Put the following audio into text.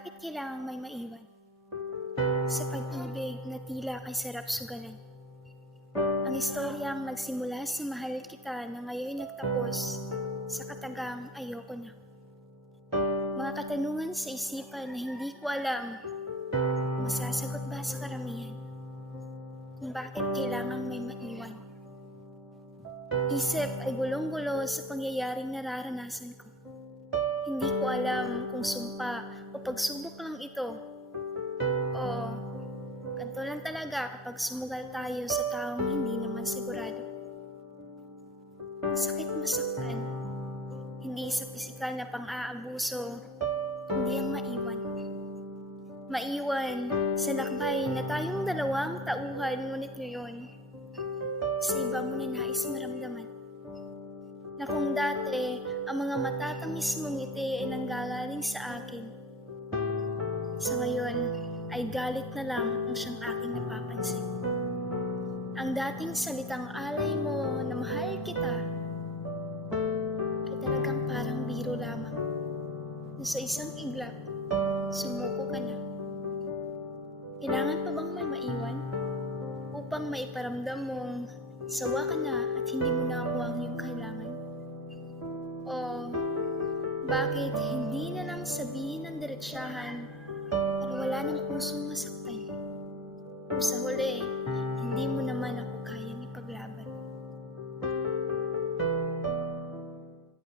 Bakit kailangang may maiwan? Sa pag-ibig na tila kay sarap sugalan. Ang istoryang nagsimula sa mahal kita na ngayon nagtapos sa katagang ayoko na. Mga katanungan sa isipan na hindi ko alam kung masasagot ba sa karamihan. Kung bakit kailangang may maiwan. Isip ay gulong-gulo sa pangyayaring nararanasan ko. Hindi ko alam kung sumpa o pagsubok lang ito. O ganito lang talaga kapag sumugal tayo sa taong hindi naman sigurado. Masakit masaktan. Hindi sa pisikal na pang-aabuso, kundi ang maiwan. Maiwan sa lakbay na tayong dalawang tauhan, ngunit ngayon, sa iba mo na nais maramdaman. Na kung dati ang mga matatamis mong ngiti ay nanggagaling sa akin, sa ngayon ay galit na lang ang siyang aking napapansin. Ang dating salitang alay mo na mahal kita ay talagang parang biro lamang na sa isang iglap, sumuko ka na. Kailangan pa bang may maiwan upang maiparamdam mong sawa ka na at hindi mo na ako ang iyong kailangan? O bakit hindi na lang sabihin ng diretsahan para wala nang pusong masaktan? Kung sa huli, hindi mo naman ako kaya.